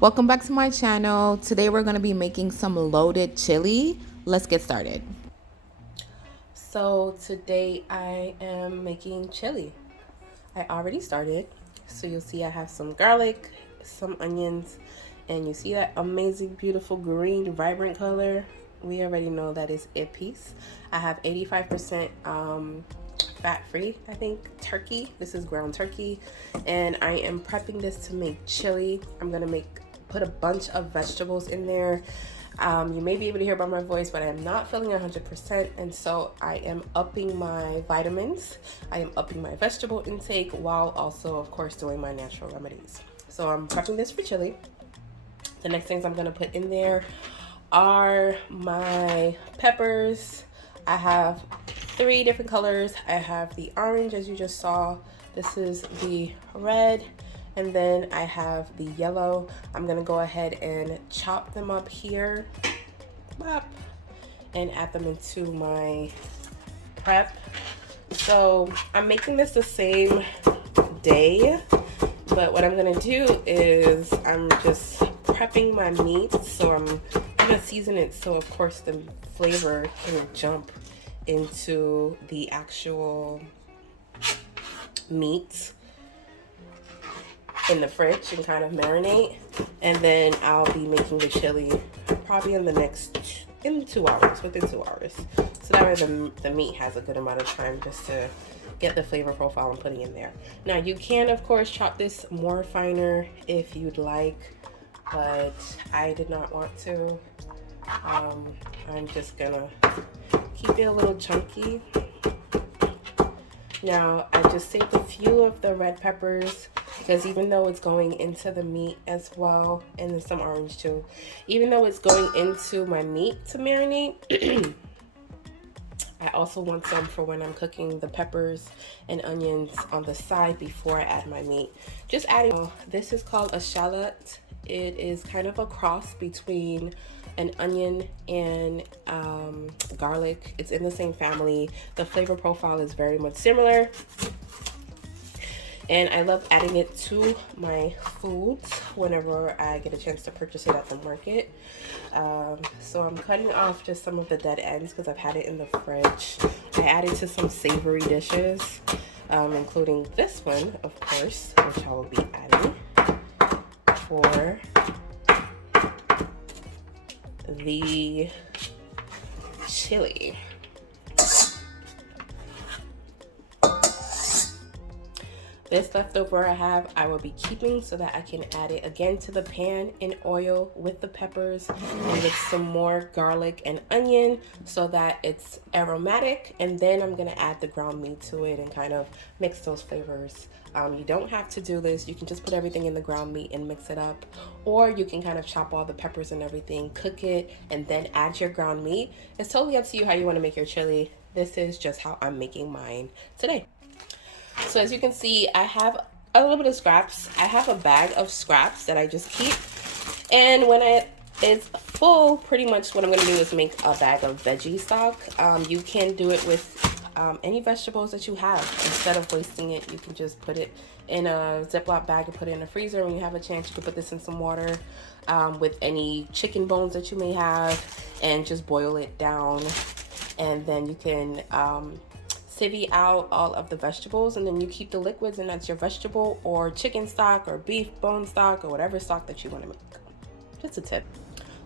Welcome back to my channel. Today we're going to be making some loaded chili. Let's get started. So today I am making chili. I already started. So you'll see I have some garlic, some onions, and you see that amazing, beautiful green, vibrant color. We already know that is a piece. I have 85% fat-free, I think, turkey. This is ground turkey, and I am prepping this to make chili. I'm gonna put a bunch of vegetables in there. You may be able to hear by my voice, but I am not feeling 100%, and so I am upping my vitamins. I am upping my vegetable intake while also, of course, doing my natural remedies. So I'm prepping this for chili. The next things I'm gonna put in there are my peppers. I have 3 different colors. I have the orange, as you just saw. This is the red. And then I have the yellow. I'm gonna go ahead and chop them up here and add them into my prep. So I'm making this the same day, but what I'm gonna do is I'm just prepping my meat. So I'm gonna season it so of course the flavor can jump into the actual meat in the fridge and kind of marinate, and then I'll be making the chili probably in 2 hours, within 2 hours, so that way the meat has a good amount of time just to get the flavor profile I'm putting in there. Now you can of course chop this more finer if you'd like, but I did not want to. I'm just gonna keep it a little chunky. Now I just saved a few of the red peppers because even though it's going into the meat as well, and there's some orange too, even though it's going into my meat to marinate, I also want some for when I'm cooking the peppers and onions on the side before I add my meat. Just adding, this is called a shallot. It is kind of a cross between an onion and garlic. It's in the same family. The flavor profile is very much similar, and I love adding it to my foods whenever I get a chance to purchase it at the market. So I'm cutting off just some of the dead ends because I've had it in the fridge. I added to some savory dishes, including this one, of course, which I will be adding for the chili. This leftover I will be keeping so that I can add it again to the pan in oil with the peppers and with some more garlic and onion so that it's aromatic. And then I'm gonna add the ground meat to it and kind of mix those flavors. You don't have to do this. You can just put everything in the ground meat and mix it up, or you can kind of chop all the peppers and everything, cook it, and then add your ground meat. It's totally up to you how you want to make your chili. This is just how I'm making mine today. So as you can see, I have a little bit of scraps. I have a bag of scraps that I just keep, and when it's full, pretty much what I'm going to do is make a bag of veggie stock. You can do it with any vegetables that you have. Instead of wasting it, you can just put it in a Ziploc bag and put it in the freezer. When you have a chance, you can put this in some water with any chicken bones that you may have and just boil it down, and then you can sieve out all of the vegetables, and then you keep the liquids, and that's your vegetable or chicken stock or beef bone stock or whatever stock that you want to make. Just a tip.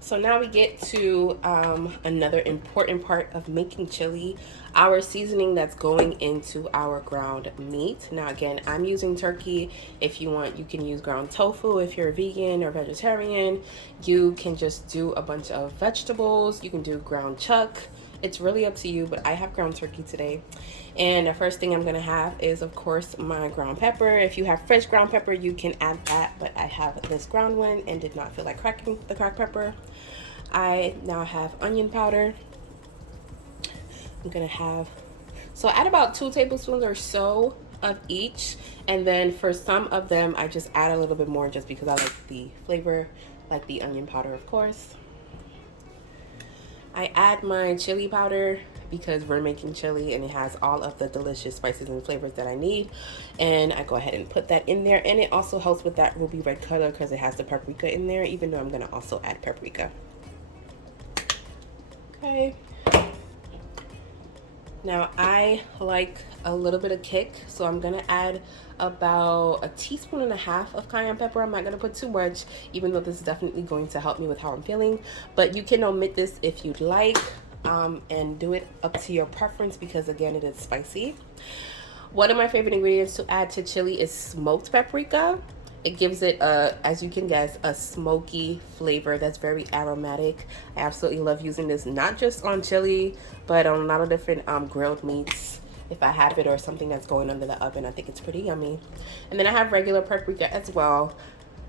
So now we get to another important part of making chili, our seasoning that's going into our ground meat. Now again, I'm using turkey. If you want, you can use ground tofu. If you're a vegan or vegetarian, you can just do a bunch of vegetables. You can do ground chuck. It's really up to you, but I have ground turkey today. And the first thing I'm gonna have is, of course, my ground pepper. If you have fresh ground pepper, you can add that, but I have this ground one and did not feel like cracking the cracked pepper. I now have onion powder. I'm gonna have, so I add about 2 tablespoons or so of each, and then for some of them, I just add a little bit more just because I like the flavor, like the onion powder, of course. I add my chili powder because we're making chili and it has all of the delicious spices and flavors that I need. And I go ahead and put that in there, and it also helps with that ruby red color because it has the paprika in there, even though I'm going to also add paprika. Okay. Now I like a little bit of kick, so I'm gonna add about 1.5 teaspoons of cayenne pepper. I'm not gonna put too much, even though this is definitely going to help me with how I'm feeling. But you can omit this if you'd like, and do it up to your preference because again, it is spicy. One of my favorite ingredients to add to chili is smoked paprika. It gives it as you can guess, a smoky flavor that's very aromatic. I absolutely love using this not just on chili, but on a lot of different grilled meats. If I have it or something that's going under the oven, I think it's pretty yummy. And then I have regular paprika as well.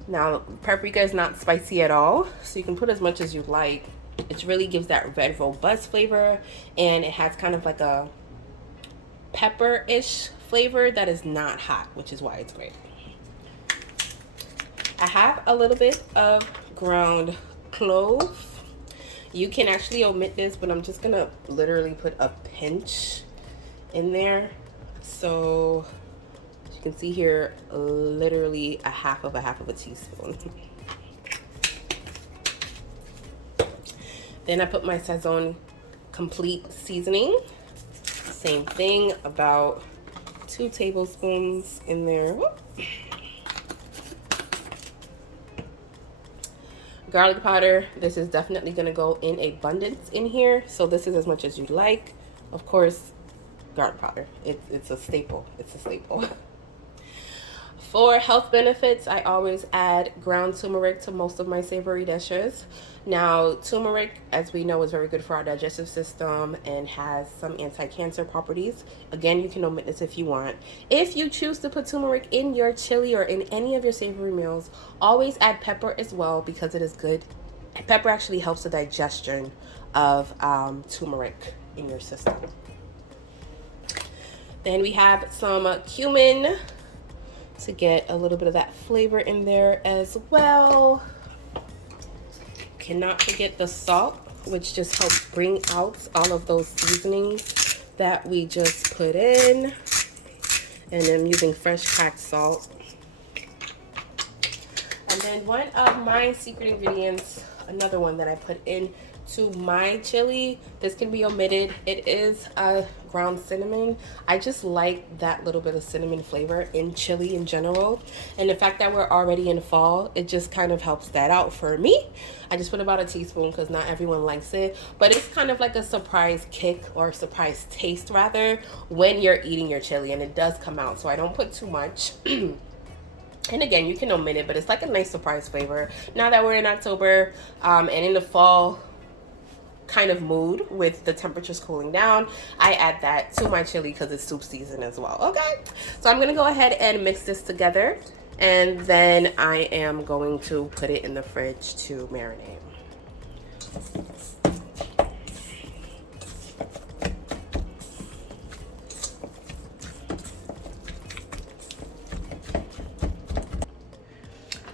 Now, paprika is not spicy at all, so you can put as much as you like. It really gives that red robust flavor, and it has kind of like a pepper-ish flavor that is not hot, which is why it's great. I have a little bit of ground clove. You can actually omit this, but I'm just gonna literally put a pinch in there. So as you can see here, literally a half of a teaspoon. Then I put my Sazon complete seasoning. Same thing, about 2 tablespoons in there. Whoop. Garlic powder, this is definitely going to go in abundance in here, so this is as much as you'd like. Of course, garlic powder, it's a staple. It's a staple. For health benefits, I always add ground turmeric to most of my savory dishes. Now, turmeric, as we know, is very good for our digestive system and has some anti-cancer properties. Again, you can omit this if you want. If you choose to put turmeric in your chili or in any of your savory meals, always add pepper as well because it is good. Pepper actually helps the digestion of turmeric in your system. Then we have some cumin to get a little bit of that flavor in there as well. Cannot forget the salt, which just helps bring out all of those seasonings that we just put in. And I'm using fresh cracked salt. And then one of my secret ingredients, another one that I put in to my chili, this can be omitted. It is ground cinnamon. I just like that little bit of cinnamon flavor in chili in general, and the fact that we're already in fall, it just kind of helps that out for me. I just put about 1 teaspoon because not everyone likes it, but it's kind of like a surprise kick or surprise taste rather when you're eating your chili, and it does come out, so I don't put too much. And again, you can omit it, but it's like a nice surprise flavor. Now that we're in October and in the fall kind of mood with the temperatures cooling down, I add that to my chili because it's soup season as well. Okay, so I'm gonna go ahead and mix this together, and then I am going to put it in the fridge to marinate.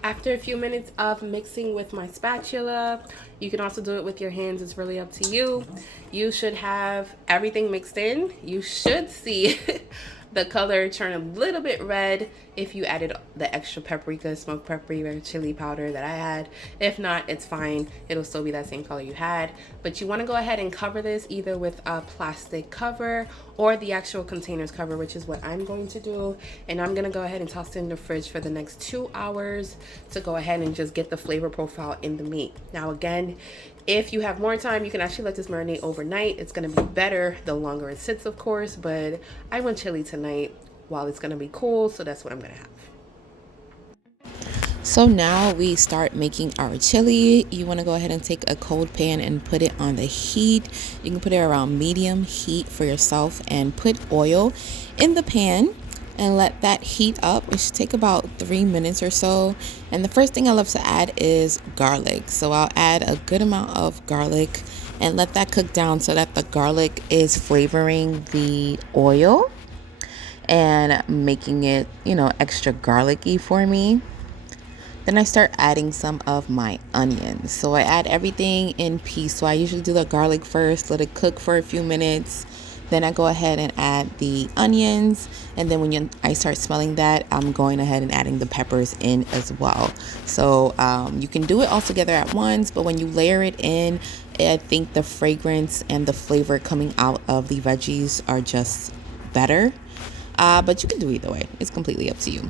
After a few minutes of mixing with my spatula, you can also do it with your hands, it's really up to you. You should have everything mixed in. You should see the color turn a little bit red if you added the extra paprika, smoked paprika, chili powder that I had. If not, it's fine. It'll still be that same color you had. But you want to go ahead and cover this either with a plastic cover or the actual containers cover, which is what I'm going to do. And I'm going to go ahead and toss it in the fridge for the next 2 hours to go ahead and just get the flavor profile in the meat. Now, again, if you have more time, you can actually let this marinate overnight. It's going to be better the longer it sits, of course, but I want chili tonight while it's going to be cool, so that's what I'm going to have. So now we start making our chili. You want to go ahead and take a cold pan and put it on the heat. You can put it around medium heat for yourself and put oil in the pan and let that heat up. It should take about 3 minutes or so. And the first thing I love to add is garlic. So I'll add a good amount of garlic and let that cook down so that the garlic is flavoring the oil and making it, extra garlicky for me. Then I start adding some of my onions. So I add everything in piece. So I usually do the garlic first, let it cook for a few minutes. Then I go ahead and add the onions. And then I start smelling that, I'm going ahead and adding the peppers in as well. So you can do it all together at once, but when you layer it in, I think the fragrance and the flavor coming out of the veggies are just better. But you can do either way. It's completely up to you.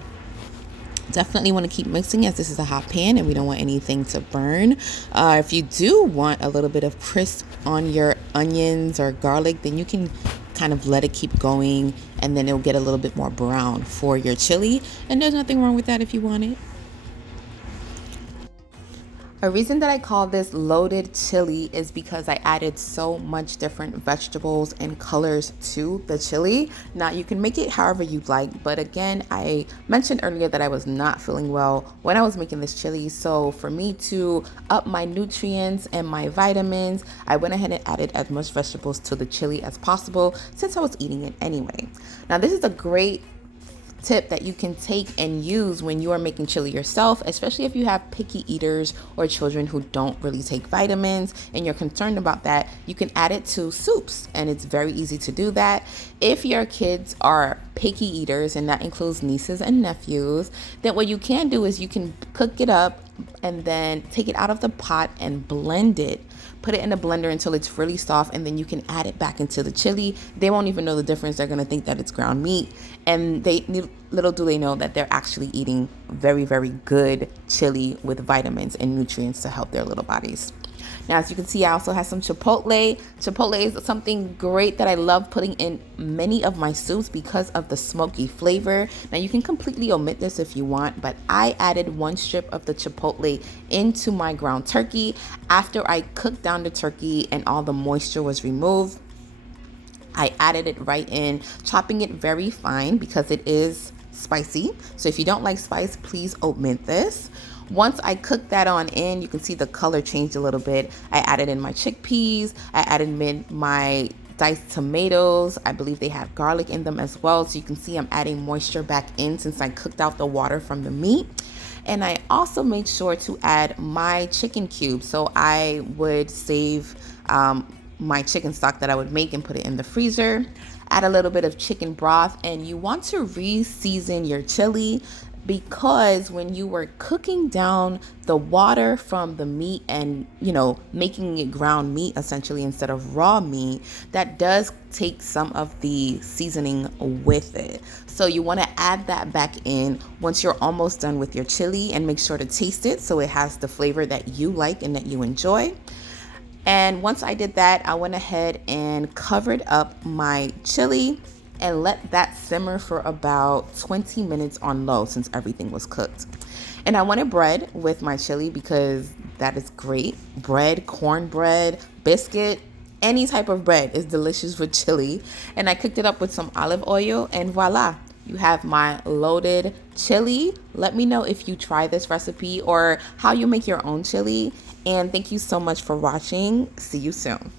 Definitely want to keep mixing as this is a hot pan and we don't want anything to burn. If you do want a little bit of crisp on your onions or garlic, then you can kind of let it keep going and then it'll get a little bit more brown for your chili. And there's nothing wrong with that if you want it. A reason that I call this loaded chili is because I added so much different vegetables and colors to the chili. Now you can make it however you like, but again, I mentioned earlier that I was not feeling well when I was making this chili. So for me to up my nutrients and my vitamins, I went ahead and added as much vegetables to the chili as possible since I was eating it anyway. Now this is a great tip that you can take and use when you are making chili yourself, especially if you have picky eaters or children who don't really take vitamins and you're concerned about that. You can add it to soups and it's very easy to do that. If your kids are picky eaters, and that includes nieces and nephews, then what you can do is you can cook it up and then take it out of the pot and blend it. Put it in a blender until it's really soft, and then you can add it back into the chili. They won't even know the difference. They're going to think that it's ground meat, and little do they know that they're actually eating very, very good chili with vitamins and nutrients to help their little bodies. Now, as you can see, I also have some chipotle. Chipotle is something great that I love putting in many of my soups because of the smoky flavor. Now, you can completely omit this if you want, but I added 1 strip of the chipotle into my ground turkey after I cooked down the turkey and all the moisture was removed. I added it right in, chopping it very fine because it is spicy. So if you don't like spice, please omit this. Once I cooked that on in, you can see the color changed a little bit. I added in my chickpeas. I added in my diced tomatoes. I believe they have garlic in them as well. So you can see I'm adding moisture back in since I cooked out the water from the meat. And I also made sure to add my chicken cubes. So I would save my chicken stock that I would make and put it in the freezer. Add a little bit of chicken broth, and you want to re-season your chili because when you were cooking down the water from the meat and, making it ground meat essentially instead of raw meat, that does take some of the seasoning with it. So you want to add that back in once you're almost done with your chili and make sure to taste it so it has the flavor that you like and that you enjoy. And once I did that, I went ahead and covered up my chili and let that simmer for about 20 minutes on low since everything was cooked. And I wanted bread with my chili because that is great. Bread, cornbread, biscuit, any type of bread is delicious with chili. And I cooked it up with some olive oil and voila, you have my loaded chili. Let me know if you try this recipe or how you make your own chili. And thank you so much for watching. See you soon.